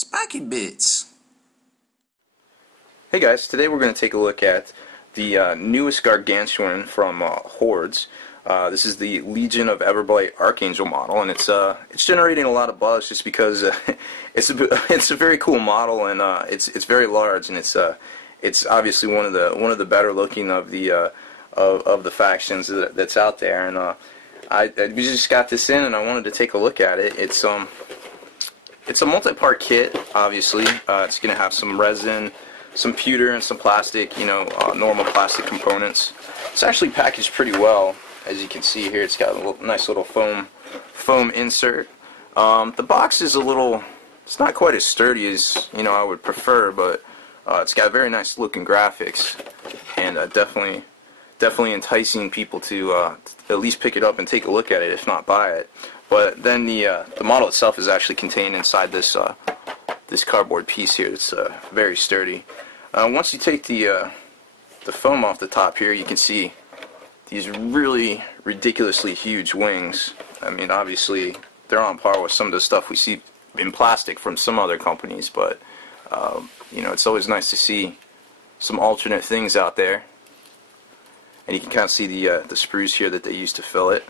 Spiky Bits. Hey guys, today we're going to take a look at the newest Gargantuan from Hordes. This is the Legion of Everblight Archangel model, and it's generating a lot of buzz just because it's a very cool model, and it's very large, and it's obviously one of the better looking of the factions that's out there. And we just got this in, and I wanted to take a look at it. It's a multi-part kit. Obviously, it's going to have some resin, some pewter, and some plastic, normal plastic components. It's actually packaged pretty well, as you can see here. It's got a nice little foam insert. The box is it's not quite as sturdy as I would prefer, but it's got very nice looking graphics, and definitely enticing people to at least pick it up and take a look at it, if not buy it. But then the model itself is actually contained inside this cardboard piece here. It's very sturdy. Once you take the foam off the top here, you can see these really ridiculously huge wings. I mean, obviously they're on par with some of the stuff we see in plastic from some other companies, but it's always nice to see some alternate things out there. And you can kind of see the sprues here that they used to fill it.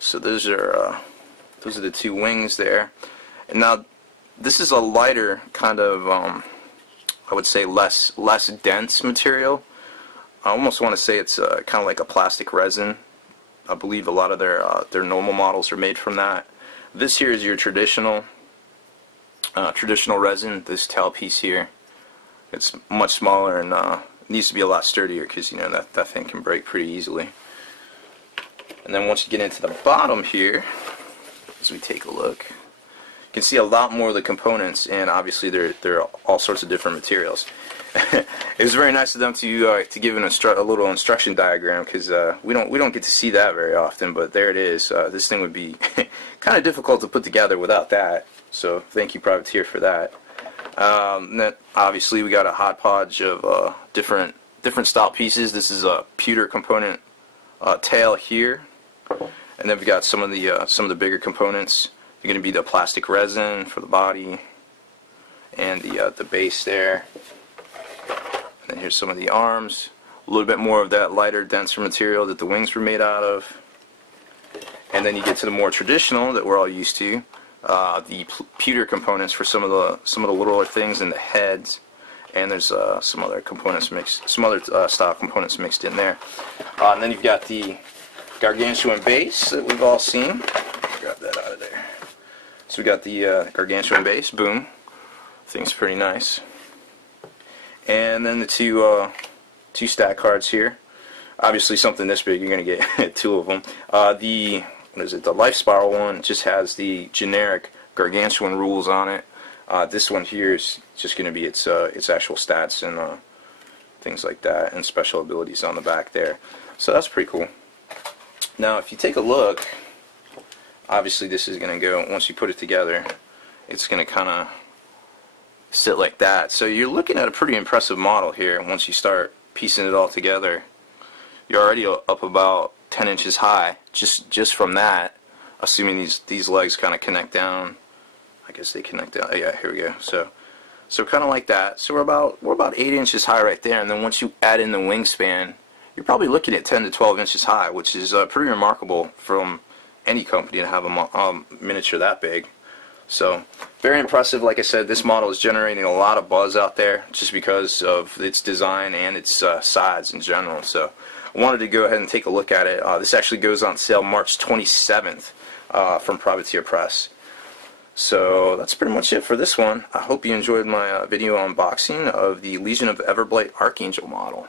So those are the two wings there. And now this is a lighter kind of, I would say less dense material. I almost want to say it's kind of like a plastic resin. I believe a lot of their normal models are made from that. This here is your traditional resin. This tail piece here, it's much smaller and needs to be a lot sturdier because that thing can break pretty easily. And then once you get into the bottom here, as we take a look, you can see a lot more of the components, and obviously they're all sorts of different materials. It was very nice of them to give a little instruction diagram, because we don't get to see that very often. But there it is. This thing would be kind of difficult to put together without that. So thank you, Privateer, for that. And then obviously we got a hodgepodge of different style pieces. This is a pewter component tail here, and then we've got some of the bigger components. They're going to be the plastic resin for the body and the base there. And then here's some of the arms. A little bit more of that lighter, denser material that the wings were made out of. And then you get to the more traditional that we're all used to, the pewter components for some of the littler things in the heads. And there's some other style components mixed in there. And then you've got the Gargantuan Base that we've all seen. Grab that out of there. So we got the Gargantuan Base. Boom. Thing's pretty nice. And then the two stack cards here. Obviously, something this big, you're going to get two of them. The Life Spiral one just has the generic Gargantuan rules on it. This one here is just going to be its actual stats and things like that, and special abilities on the back there. So that's pretty cool. Now, if you take a look, obviously this is going to go, once you put it together, it's going to kind of sit like that. So you're looking at a pretty impressive model here. Once you start piecing it all together, you're already up about 10 inches high just from that, assuming these legs kind of connect down. I guess they connect down. Yeah, here we go. So kind of like that. So we're about 8 inches high right there, and then once you add in the wingspan, you're probably looking at 10 to 12 inches high, which is pretty remarkable from any company to have a miniature that big. So very impressive. Like I said, this model is generating a lot of buzz out there just because of its design and its size in general. So I wanted to go ahead and take a look at it. This actually goes on sale March 27th from Privateer Press. So that's pretty much it for this one. I hope you enjoyed my video unboxing of the Legion of Everblight Archangel model.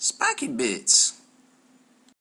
Spiky Bits.